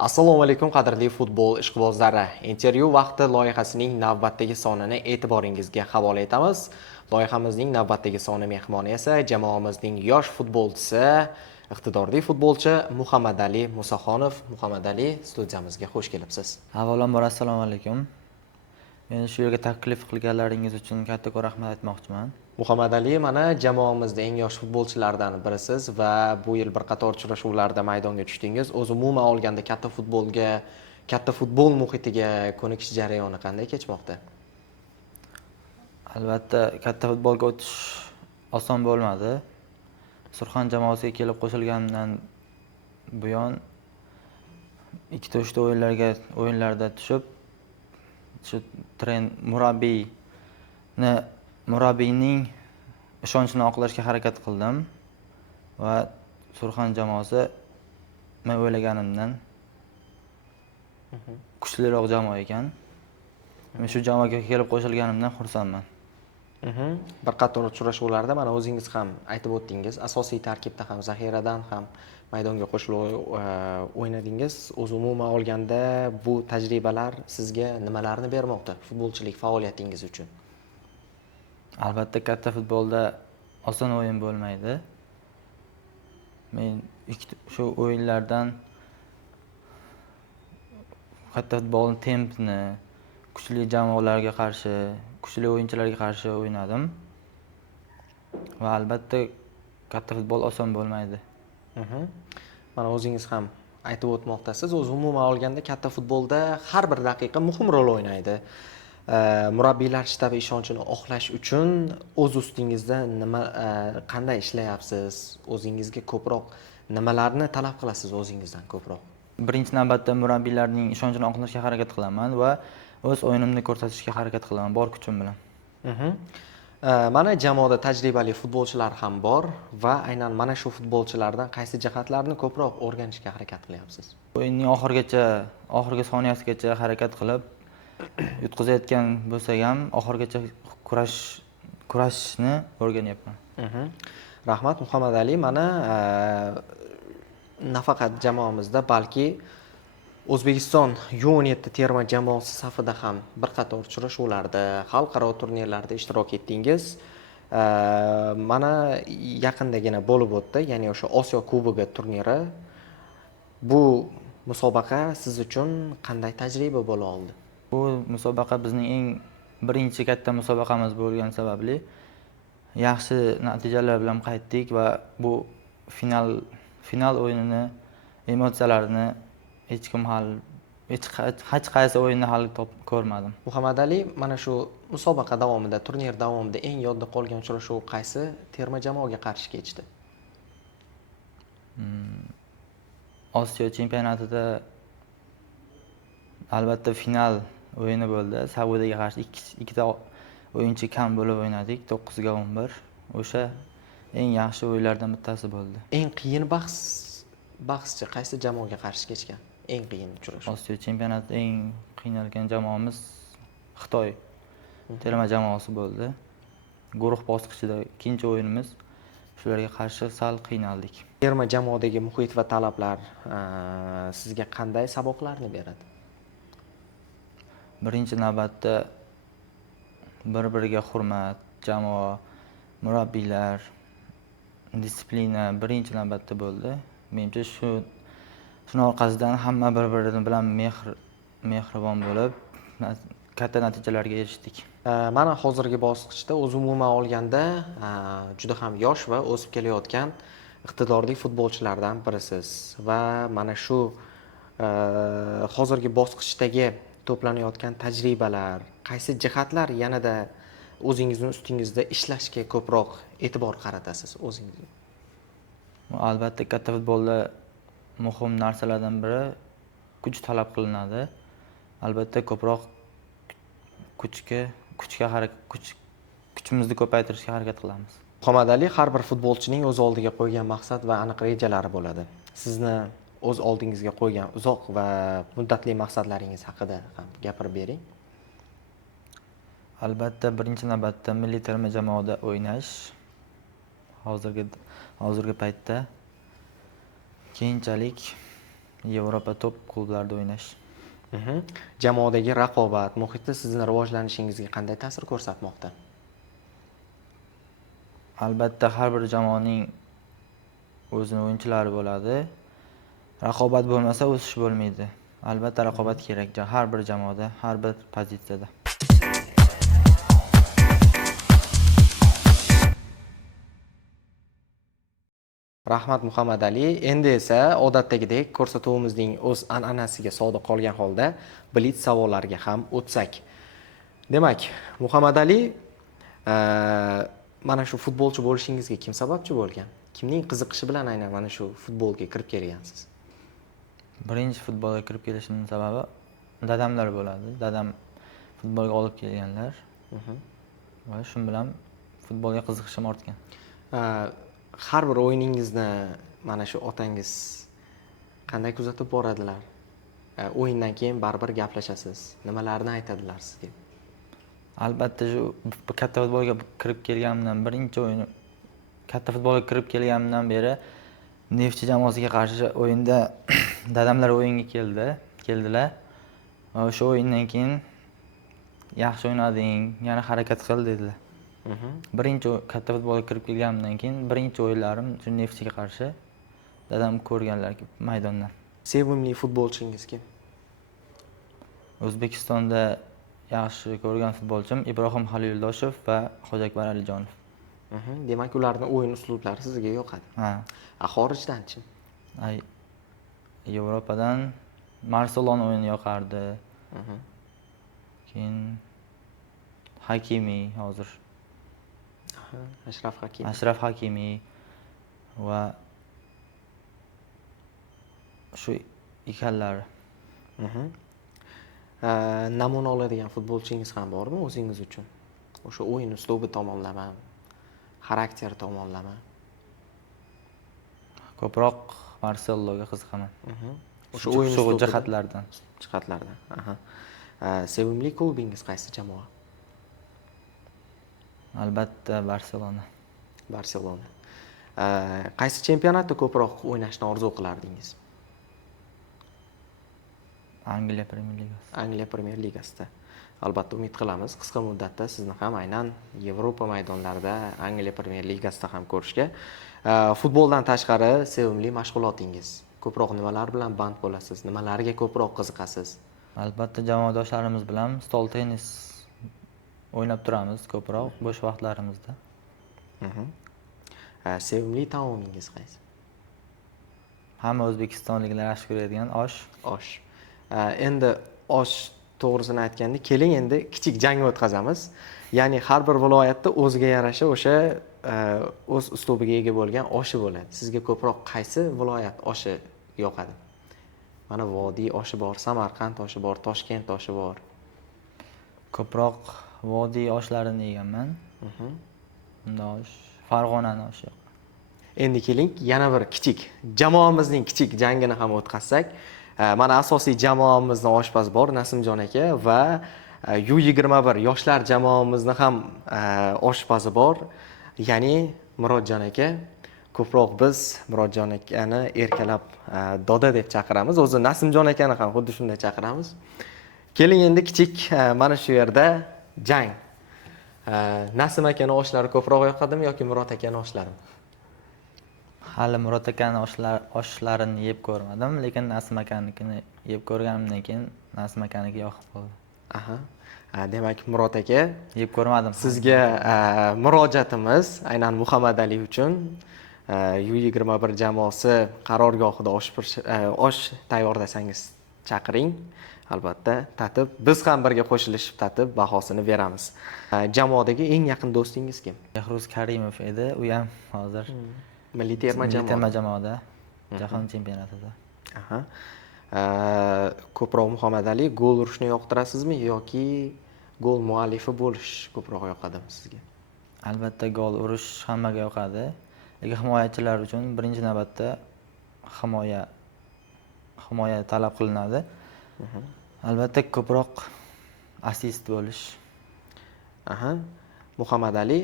Assalomu alaykum qadrli futbol ishqibozlari. Intervyu vaqti loyihasining navbatdagi sonini e'tiboringizga havola etamiz. Loyihamizning navbatdagi soni mehmoni esa jamoamizning yosh futbolchisi, iqtidorli futbolchi Muhammadali Musaxonov. Muhammadali, studiyamizga xush kelibsiz. Avvalambor assalomu alaykum. Meni shu yerga taklif qilganlaringiz uchun kattakon rahmat aytmoqchiman. Muhammadali, mana jamoamizda eng yosh futbolchilardan birisiz va bu yil bir qator uchrashuvlarda maydonga tushdingiz. O'zi umuman olganda katta futbol muhitiga ko'nikish jarayoni qanday kechmoqda? Albatta, katta futbolga o'tish oson bo'lmadi. Surxon jamoasiga kelib qo'shilganimdan buyon 2-3 o'yinlarda tushib, shu murabbiyning ishonchini oqlashga harakat qildim va Surxon jamoasi men o'ylaganimdan kuchliroq jamoa ekan. Men shu jamoaga kelib qo'shilganimdan xursandman. Bir qator uchrashuvlarda mana o'zingiz ham aytib o'tdingiz, asosiy tarkibda ham zaxiradan ham maydonga qo'shilib o'ynadingiz. O'zi umuman olganda bu tajribalar sizga nimalarni bermoqda futbolchilik faoliyatingiz uchun? Albatta, katta futbolda oson o'yin bo'lmaydi. Men shu o'yinlardan katta futbolning tempini, kuchli jamoalarga qarshi, kuchli o'yinchilarga qarshi o'ynadim. Va albatta katta futbol oson bo'lmaydi. Mana o'zingiz ham aytib o'tmoqdasiz. O'zi umuman olganda katta futbolda har bir daqiqa muhim rol o'ynaydi. Murabbiylar shtabi ishonchini oqlash uchun o'z ustingizda qanday ishlayapsiz? O'zingizga ko'proq nimalarni talab qilasiz o'zingizdan ko'proq? Birinchi navbatda murabbiylarning ishonchini oqlashga harakat qilaman va o'z o'yinimni ko'rsatishga harakat qilaman bor kuchim bilan. Mana jamoada tajribali futbolchilar ham bor va aynan mana shu futbolchilardan qaysi jihatlarni ko'proq o'rganishga harakat qilyapsiz? O'yinning oxirgi soniyasigacha harakat qilib, yutqazayotgan bo'lsak ham oxirigacha kurashishni o'rganyapman. Rahmat Muhammadali, mana nafaqat jamoamizda, balki O'zbekiston U17 terma jamoasi safida ham bir qator uchrashuvlarda, xalqaro turnirlarda ishtirok etdingiz. Mana yaqindagina bo'lib o'tdi, ya'ni o'sha Osiyo Kubogi turniri. Bu musobaqa siz uchun qanday tajriba bo'la oldi? Bu musobaqa bizning birinchi katta musobaqamiz bo'lgani sababli yaxshi natijalar bilan qaytdik va bu final o'yinini emotsiyalarini hech qaysi o'yinda hali ko'rmadim. Muhammadali, mana shu musobaqa davomida, turnir davomida eng yodda qolgan uchrashuv qaysi terma jamoaga qarshi kechdi? Osiyo chempionatida albatta final o'yini bo'ldi. Saudiyaga qarshi ikkita o'yinchi kam bo'lib o'ynadik, 9-11. O'sha eng yaxshi o'yinlardan bittasi bo'ldi. Eng qiyin bahschi qaysi jamoaga qarshi kechgan? Eng qiyin uchrashuv. Osiyo chempionatida eng qiynalgan jamoamiz Xitoy terma jamoasi bo'ldi. Guruh bosqichida ikkinchi o'yinimiz, shularga qarshi sal qiynaldik. Terma jamoadagi muhit va talablar sizga qanday saboqlarni beradi? Birinchi navbatda bir-biriga hurmat, jamoa, murabbiylar, disiplina birinchi navbatda bo'ldi. Menimcha shuni orqasidan hamma bir-biri bilan mehribon bo'lib, katta natijalarga erishdik. Mana hozirgi bosqichda o'zi umuman olganda juda ham yosh va o'sib kelayotgan iqtidorli futbolchilardan birisiz va mana shu hozirgi bosqichdagi to'planayotgan tajribalar, qaysi jihatlar yanada o'zingizning ustingizda ishlashga ko'proq e'tibor qaratasiz o'zingizga? Albatta, katta futbolda muhim narsalardan biri kuch talab qilinadi. Albatta, ko'proq kuchimizni ko'paytirishga harakat qilamiz. Muhammadali, har bir futbolchining o'z oldiga qo'ygan maqsad va aniq rejalari bo'ladi. Sizni o'z oldingizga qo'ygan uzoq va muddatli maqsadlaringiz haqida ham gapirib bering. Albatta, birinchi navbatda milliy terma jamoada o'ynash hozirgi paytda. Keyinchalik Yevropa top klublarida o'ynash. Jamoadagi raqobat muhiti sizni rivojlanishingizga qanday ta'sir ko'rsatmoqda? Albatta har bir jamoaning o'zini o'yinchilari bo'ladi. Raqobat bo'lmasa o'sish bo'lmaydi. Albatta raqobat kerak har bir jamoada, har bir pozitsiyada. Rahmat Muhammad Ali. Endi esa odatdagidek ko'rsatuvimizning o'z an'anasiga sodiq qolgan holda blitz savollariga ham o'tsak. Demak, Muhammad Ali, mana shu futbolchi bo'lishingizga kim sababchi bo'lgan? Kimning qiziqishi bilan aynan mana shu futbolga kirib kelgansiz? Birinchi futbolga kirib kelishimning sababi dadamlar bo'ladi. Dadam futbolga olib kelganlar. Va shu bilan futbolga qiziqishim ortgan. Har bir o'yiningizni mana shu otangiz qanday kuzatib boradilar? O'yindan keyin baribir gaplashasiz. Nimalarni aytadilar sizga? Albatta shu katta futbolga kirib kelganimdan birinchi o'yin katta futbolga kirib kelganimdan beri Neftchi jamoasiga qarshi o'yinda dadamlar o'yinga keldilar. Va o'sha o'yindan keyin yaxshi o'ynading, yana harakat qil dedilar. Birinchi katta futbolga kirib kelganimdan keyin birinchi o'yinlarim shu Neftchiga qarshi dadam ko'rganlar maydondan. Sevimli futbolchingiz kim? O'zbekistonda yaxshi ko'rgan futbolchim Ibrohim Halildoshov va Xo'jakbar Alijonov. Demak, ularning o'yin uslublari sizga yoqadi. Ha. Xorijdan-chi? Yevropadan Marselon o'yini yoqardi. Keyin Hakimi hozir. Ashraf Hakimi va shu ekanlari. Namuna oladigan futbolchingiz ham bormi o'zingiz uchun? O'sha o'yin uslubi tomonlama, xarakter tomonlama. Ko'proq Marseloga qiziqaman. O'sha o'yin uslubi jihatlardan. Sevimli klubingiz qaysi jamoa? Albatta Barselona. Barselona. Qaysi chempionatda ko'proq o'ynashni orzu qilardingiz? Angliya Premyer Ligasi. Angliya Premyer Ligasida. Albatta umid qilamiz qisqa muddatda sizni ham aynan Yevropa maydonlarida Angliya Premyer Ligasida ham ko'rishga. Futboldan tashqari sevimli mashg'ulotingiz? Ko'proq nimalar bilan band bo'lasiz? Nimalarga ko'proq qiziqasiz? Albatta jamoadoshlarimiz bilan stol tennis o'ynab turamiz ko'proq bo'sh vaqtlarimizda. Sevimli taomingiz qaysi? Hamma o'zbekistonliklar yaxshi ko'radigan osh. Osh. Endi osh to'g'risini aytganda, keling endi kichik jang o'tkazamiz. Ya'ni har bir viloyatda o'ziga yarasha o'sha o'z uslubiga ega bo'lgan oshi bo'ladi. Sizga ko'proq qaysi viloyat oshi yoqadi? Mana Vodiy oshi bor, Samarqand oshi bor, Toshkent oshi bor. Ko'proq Vodiy oshlarini yeganman. Unda osh, Farg'onani oshi yoq. Endi keling, yana bir kichik jamoamizning kichik jangini ham o'tkazsak. Mana asosiy jamoamizning oshpaz bor, Nasimjon aka, va U21 yoshlar jamoamizni ham oshpazi bor, ya'ni Murodjon aka. Ko'proq biz Murodjon akani erkalab doda deb chaqiramiz. O'zi Nasimjon akani ham xuddi shunday chaqiramiz. Keling endi kichik mana shu yerda jang. Nasim akani oshlari ko'proq yoqadimi yoki Murod akani oshlari? Hali Murod akani oshlarini yeb ko'rmadim, lekin Nasim akanikini yeb ko'rganimdan keyin Nasim akaniki yoqib qoldi. Demak, Murod aka, yeb ko'rmadim. Sizga murojaatimiz aynan Muhammad Ali uchun U21 jamoasi qarorgohida osh tayyorlasangiz chaqiring. Albatta, tatib, biz ham birga qo'shilishib tatib bahosini beramiz. Jamoadagi eng yaqin do'stingiz kim? Behruz Karimov edi, u ham hozir milliy terma jamoada jahon chempionatida. Ko'proq Muhammad Ali gol urishni yoqtirasizmi yoki gol muallifi bo'lish ko'proq yoqadimi sizga? Albatta gol urish hammaga yoqadi. Lekin himoyachilar uchun birinchi navbatda himoya talab qilinadi. Albatta ko'proq assist bo'lish. Muhammad Ali,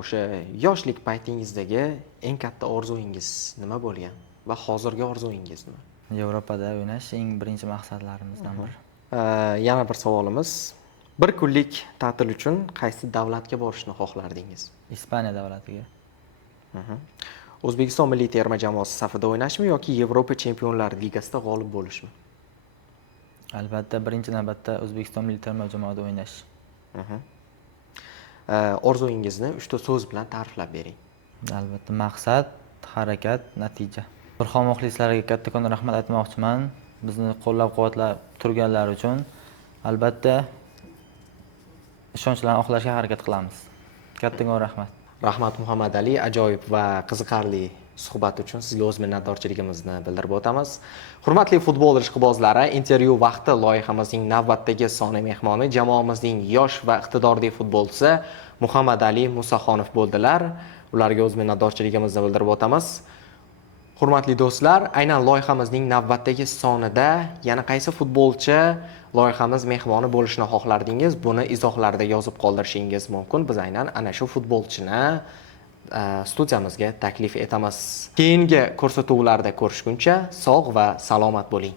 o'sha yoshlik paytingizdagi eng katta orzungiz nima bo'lgan va hozirgi orzungiz nima? Yevropada o'ynash eng birinchi maqsadlarimizdan biri. Yana bir savolimiz. Bir kunlik ta'til uchun qaysi davlatga borishni xohlardingiz? Ispaniya davlatiga. O'zbekiston milliy terma jamoasi safida o'ynashmi yoki Yevropa Chempionlar Ligasida g'olib bo'lishmi? Albatta, birinchi navbatda O'zbekiston milliy terma jamoasida o'ynash. Orzuyingizni 3 ta so'z bilan ta'riflab bering. Albatta, maqsad, harakat, natija. Burxon muxlislariga kattakon rahmat aytmoqchiman. Bizni qo'llab-quvvatlab turganlari uchun. Albatta, ishonchlarni oqlashga harakat qilamiz. Kattakon rahmat. Rahmat Muhammadali, ajoyib va qiziqarli suhbat uchun sizga o'z minnatdorchiligimizni bildirib o'tamiz. Hurmatli futbol ishqibozlari, intervyu vaqti loyihamizning navbatdagi soni mehmoni jamoamizning yosh va iqtidorli futbolchisi Muhammadali Musaxonov bo'ldilar. Ularga o'z minnatdorchiligimizni bildirib o'tamiz. Hurmatli do'stlar, aynan loyihamizning navbatdagi sonida yana qaysi futbolchi loyihamiz mehmoni bo'lishni xohlardingiz? Buni izohlarda yozib qoldirishingiz mumkin. Biz aynan ana shu futbolchini studiyamizga taklif etamiz. Keyingi ko'rsatuvlarda ko'rishguncha sog' va salomat bo'ling.